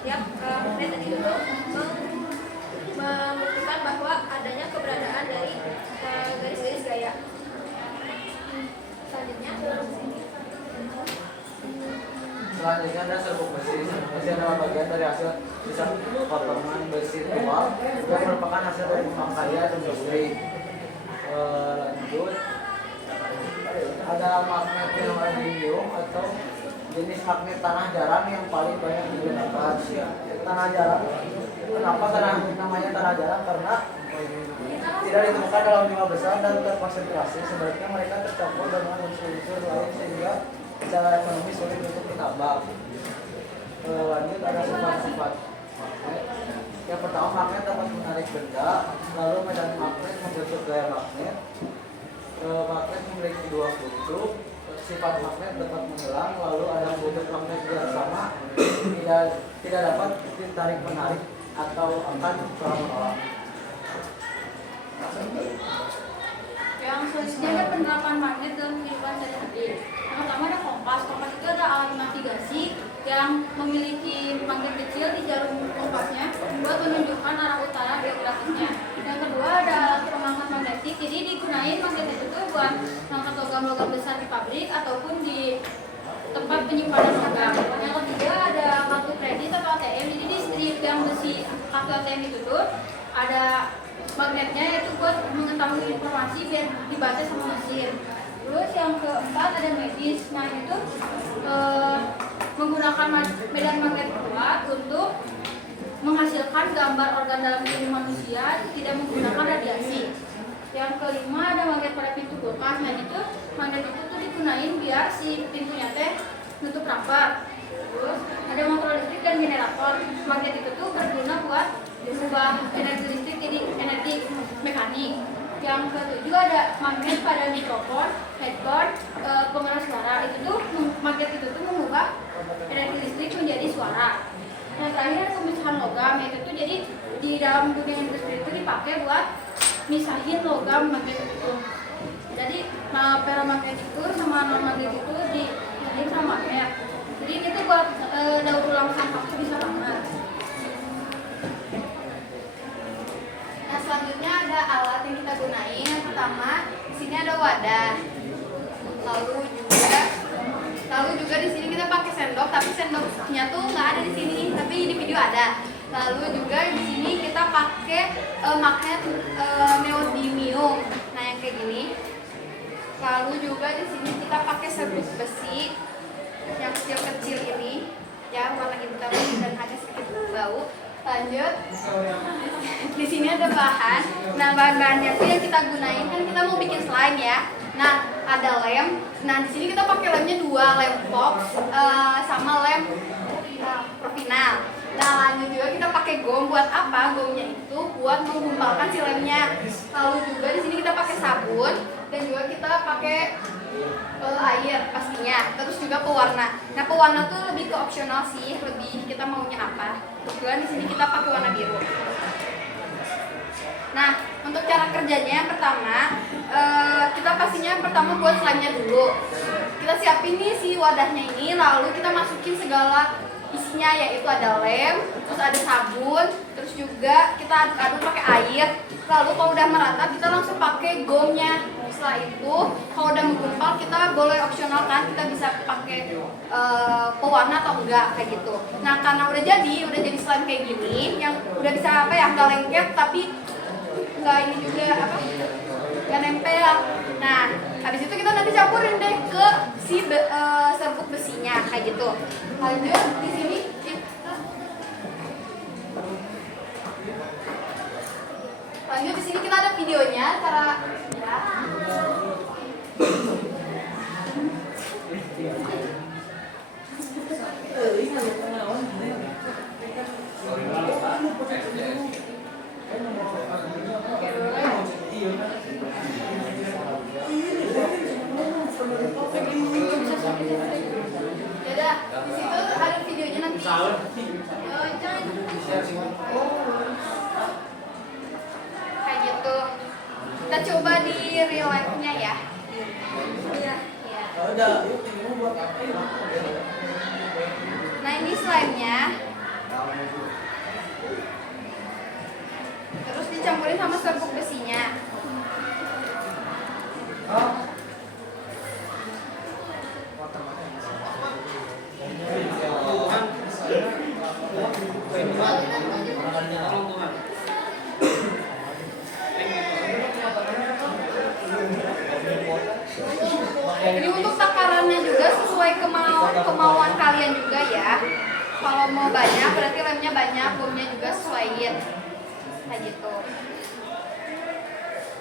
setiap magnet tadi itu membuktikan bahwa adanya keberadaan dari garis-garis gaya. Selanjutnya ada serbuk besi. Serbuk besi adalah bagian dari hasil sisa potongan besi tebal yang merupakan hasil dari pemakai dan industri. Lanjut, ada magnet yang aluminium atau jenis magnet tanah jarang yang paling banyak digunakan. Tanah jarang. Kenapa namanya tanah jarang? Karena tidak ditemukan dalam jumlah besar dan terkonsentrasi. Sebaliknya mereka tercampur dengan unsur-unsur lain sehingga secara ekonomi sulit untuk ditambang. Lanjut, ada sifat-sifat magnet. Yang pertama, magnet dapat menarik benda. Lalu medan magnet membentuk gaya magnet. Magnet memiliki dua kutub. Sifat magnet dapat menghilang. Lalu ada kutub magnet yang sama, tidak dapat ditarik menarik atau akan pernah menolak. yang selanjutnya ada penerapan magnet dalam kehidupan sehari-hari. Yang pertama ada kompas. Kompas itu ada alat navigasi yang memiliki magnet kecil di jarum kompasnya buat menunjukkan arah utara geografisnya. Yang kedua ada alat pengangkat magnetik. Jadi digunain magnet itu tuh buat mengangkat logam-logam besar di pabrik ataupun di tempat penyimpanan logam. Yang ketiga ada kartu kredit atau ATM. Jadi di strip yang besi kartu ATM itu tuh ada magnetnya, itu buat mengetahui informasi biar dibaca sama mesin. Terus yang keempat ada medis. Nah itu menggunakan medan magnet kuat untuk menghasilkan gambar organ dalam tubuh manusia tidak menggunakan radiasi. Yang kelima ada magnet pada pintu kulkas. Nah itu magnet itu tuh digunain biar si pintunya teh nutup rapat. Terus ada motor listrik dan generator. Magnet itu tuh berguna buat mengubah energi listrik jadi energi mekanik. Yang ketujuh ada magnet pada mikrofon, headphone, pengeras suara. Itu tuh magnet itu tuh mengubah energi listrik menjadi suara. Yang terakhir pemisahan logam. Itu tuh jadi di dalam dunia industri itu dipakai buat misahin logam magnet itu. Jadi ferromagnet itu sama non magnet itu disahin sama magnet. Jadi ini tuh buat daur ulang sampah itu bisa banget. Nah selanjutnya ada alat yang kita gunain. Yang pertama di sini ada wadah. Lalu juga di sini kita pakai sendok, tapi sendoknya tuh nggak ada di sini, tapi di video ada. Lalu juga di sini kita pakai magnet neodymium. Nah yang kayak gini. Lalu juga di sini kita pakai serbuk besi yang kecil-kecil ini, ya warna hitam dan ada sedikit bau. Lanjut, di sini ada bahan. Nah bahan-bahannya tuh yang kita gunain kan kita mau bikin slime ya. Nah ada lem. Nah di sini kita pakai lemnya dua, lem fox sama lem provinal. Nah lanjut juga kita pakai gom. Buat apa? Gomnya itu buat menggumpalkan si lemnya. Lalu juga di sini kita pakai sabun dan juga kita pakai air pastinya. Terus juga pewarna. Nah pewarna tuh lebih ke opsional sih, lebih kita maunya apa. Kebetulan di sini kita pakai warna biru. Nah untuk cara kerjanya yang pertama kita pastinya pertama buat slime-nya dulu. Kita siapin nih si wadahnya ini, lalu kita masukin segala isinya, yaitu ada lem, terus ada sabun, terus juga kita aduk-aduk pakai air. Lalu kalau udah merata kita langsung pakai gomnya. Setelah itu kalau udah menggumpal kita boleh opsional kan, kita bisa pakai pewarna atau enggak kayak gitu. Nah karena udah jadi slime kayak gini yang udah bisa apa ya, nggak lengket tapi nggak ini juga apa nggak nempel. Nah habis itu kita nanti campurin deh ke si serbuk besinya kayak gitu. Lanjut di sini kita ada videonya cara ya. Yaudah, di situ ada videonya nanti. Kayak gitu. Kita coba di real life-nya ya. Iya. Ada. Nah ini slime-nya. Terus dicampurin sama serbuk besinya. Ini untuk takarannya juga sesuai kemauan kalian juga ya. Kalau mau banyak berarti lemnya banyak, bomnya juga sesuaiin. Kayak gitu.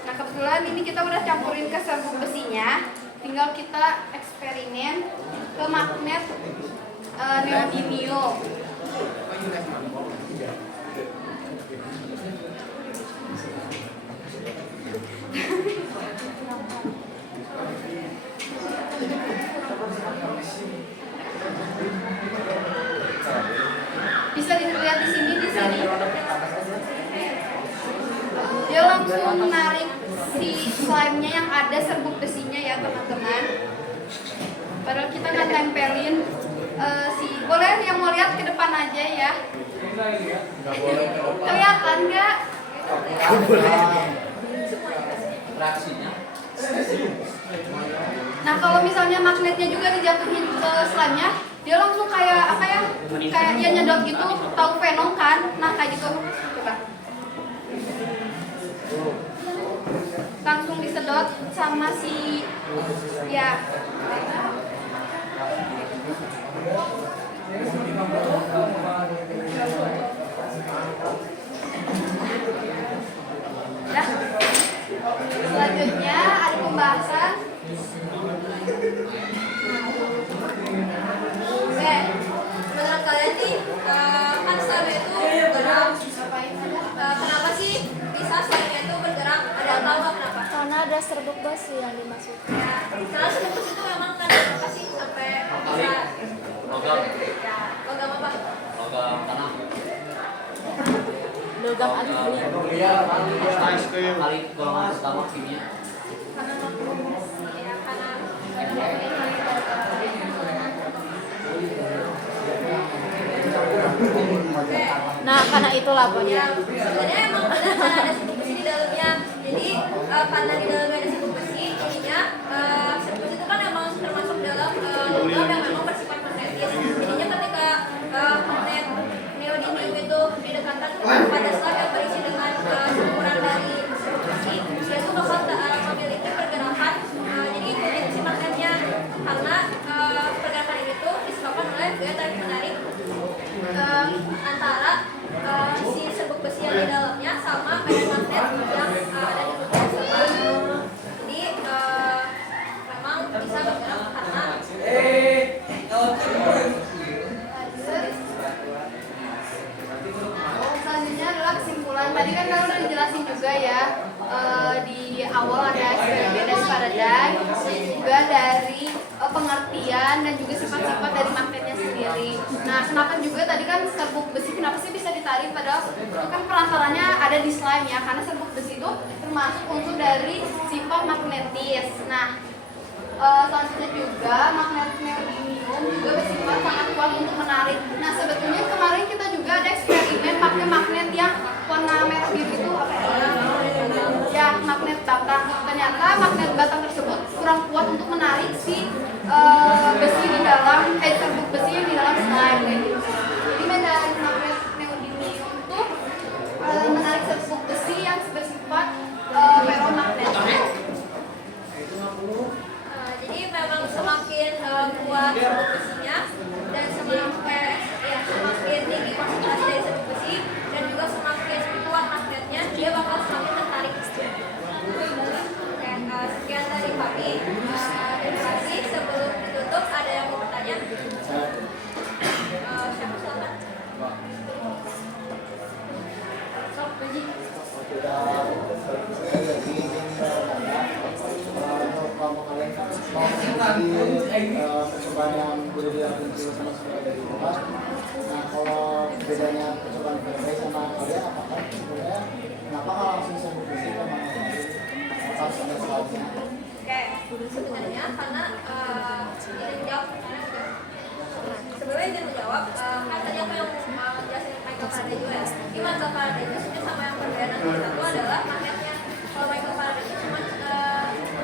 Nah kebetulan ini kita udah campurin ke serbuk besinya. Tinggal kita eksperimen ke magnet neodymium. Bisa dilihat di sini. Dia langsung menarik si slime-nya yang ada serbuk besinya ya teman-teman. Padahal kita nggak tempelin boleh yang mau lihat ke depan aja ya. Kelihatan nggak? Nah kalau misalnya magnetnya juga dijatuhin ke slime-nya, dia langsung kayak apa ya? Kayak dia nyedot gitu, tahu Venom kan? Nah kayak gitu. Coba. Langsung disedot sama si ya. Nah, selanjutnya ada pembahasan. Oke, menurut kalian nih kan slime itu bergerak. Kenapa sih bisa slime itu bergerak? Ada yang tahu nggak kenapa? Karena ada serbuk besi yang dimasukkan. Ya, karena serbuk besi itu memang kan apa sih sampai bisa Logam. ya, logam apa? Logam tanah. Logam aluminium. Kali golongan utama kimia. Karena ya, karena Nah, karena itulah pokoknya. ya, sebenarnya emang benar karena ada serbuk besi di dalamnya. Jadi karena di dalamnya ada serbuk besi, jadinya serbuk besi itu kan emang termasuk dalam logam yang memang bersifat magnetis. Jadinya ketika magnet neodymium itu didekatkan pada slime yang berisi dengan campuran dari serbuk besi, dia itu bakal memiliki pergerakan. Jadi ikutin si magnetnya karena pergerakan ini tuh disebabkan oleh gaya tarik menarik antara si serbuk besi yang di dalamnya sama medan magnet yang ada di nukleus slime. Jadi memang bisa bergerak karena selanjutnya adalah kesimpulan. Tadi kan udah dijelasin juga ya di awal ada eksperimen dari Faraday, juga dari pengertian dan juga sifat-sifat dari magnetnya sendiri. Nah, kenapa juga tadi kan serbuk besi kenapa sih bisa ditarik padahal itu kan perantaranya ada di slime ya, karena serbuk besi itu termasuk unsur dari sifat magnetis. Nah, selanjutnya juga magnet neodymium juga bersifat sangat kuat untuk menarik. Nah sebetulnya kemarin kita juga ada eksperimen pakai magnet yang warna merah biru itu apa ya, magnet batang. Ternyata magnet batang tersebut kurang kuat untuk menarik si besi di dalam serbuk besi yang di dalam slime gitu. Jadi dari magnet neodymium itu menarik serbuk besi yang bersifat ferromagnetik. Jadi memang semakin kuat serbuk besinya dan semakin tinggi konsentrasi dari serbuk besi dan juga semakin kuat magnetnya, dia bakal semakin tertarik. Sekian dari kami. Terima kasih. Sebelum ditutup ada yang mau bertanya? Siapa silakan? Sok, Puji. Percobaan yang boleh dilakukan sama sekolah dari rumah. Nah, kalau bedanya percobaan versi sama kalian apakah sebenarnya kenapa nggak langsung serbuk besi ke mana apa harus ada selatnya? Oke, sebenarnya karena izin menjawab sebelumnya izin menjawab kan tadi aku yang jelasin Faraday juga ya. Ini Michael Faraday itu sebenarnya sama yang perbedaan antara satu adalah magnetnya. Kalau Michael Faraday itu cuma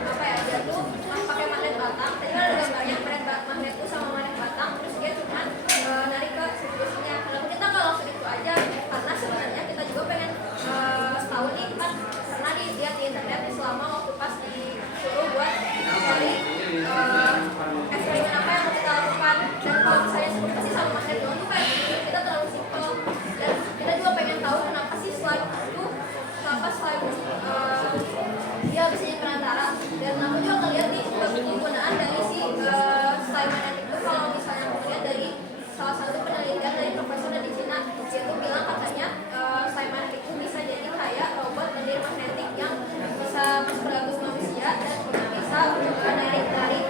apa ya, dia tuh pakai magnet batang. Tadi kan ada gambarnya magnet itu sama magnet batang, terus dia cuma narik ke situ-situnya. Lalu kita nggak langsung itu aja, karena sebenarnya kita juga pengen tahu nih kan, karena dilihat di internet selama waktu pas disuruh buat cari eksperimen apa yang mau kita lakukan. Dan kalau misalnya seperti sama magnet doang tuh kayak kita terlalu simpel, dan kita juga pengen tahu kenapa sih slime itu, kenapa slime dia bisa jadi perantara. Dan aku juga ngeliat nih penggunaan dari si slime magnet itu, kalau misalnya aku lihat dari salah satu penelitian dari profesor dari Cina, dia tuh bilang katanya slime magnet itu bisa jadi kayak robot bendera magnetik yang bisa masuk ke dalam tubuh manusia dan bisa narik-narik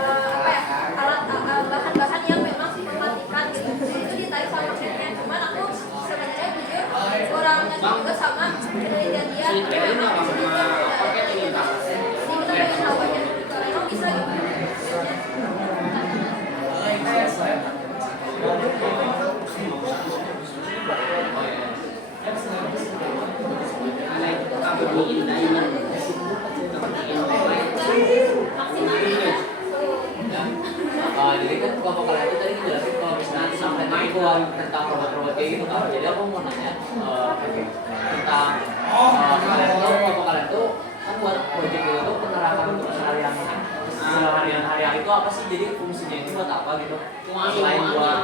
apa ya, alat bahan-bahan yang memang mematikan gitu. Dan itu ditarik sama magnetnya. Cuman aku sebenarnya jujur kurang ngerti juga sama penelitian dia, tapi memang di sini tuh ada penelitian. Jadi kita pengen tahu aja kalau emang bisa gitu. Jadi kan kelompok kalian itu tadi ngejelasin kalau misalnya sampai keluar tentang robot-robot kayak gitu kan. Jadi aku mau nanya tentang kelompok kalian tuh kan buat proyek itu tuh penerapan untuk keseharian hari-hari itu apa sih? Jadi fungsinya itu buat apa gitu? Selain buat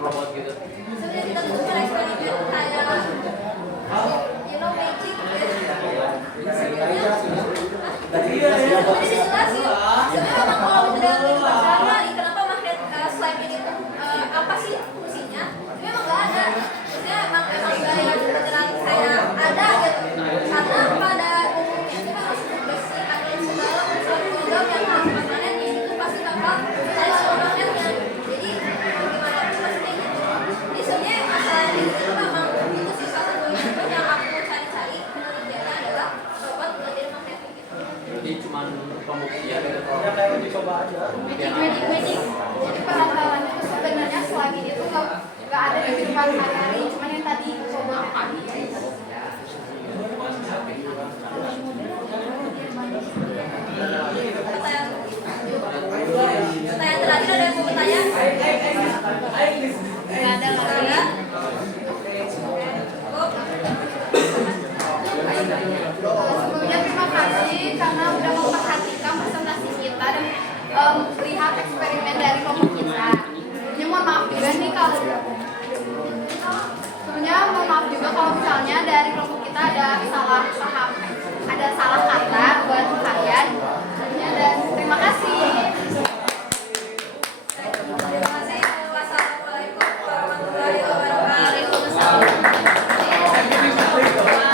robot gitu. Sebenarnya kita tuh cuma eksperimen kayak you know magic gitu. Sebenarnya dijelasin. Sebenarnya memang kalau misalnya dipelajari kenapa magnet slime ini tuh apa sih fungsinya? Itu memang nggak ada. Maksudnya emang nggak yang beneran kayak ada gitu. Karena pada umumnya itu kan masih besi atau segala macam logam yang harus magnetnya itu pasti bakal ada sama magnetnya. Jadi gimana pun pasti kayak gitu. Jadi sebenarnya masalah ini itu memang itu sih salah satu yang aku cari-cari penelitiannya adalah robot belajar magnetik gitu. Jadi cuma pembuktian gitu. Ya kayak uji coba aja. Magic. Jadi perantaraan itu sebenarnya slime ini tuh nggak ada di kehidupan sehari-hari, cuman yang tadi coba tadi. Pertanyaan terakhir ada yang mau bertanya? Nggak ada. Sebelumnya terima kasih karena udah memperhatikan presentasi kita dan melihat eksperimen dari kelompok kita. Sebelumnya mohon maaf juga nih kalau misalnya dari kelompok kita ada salah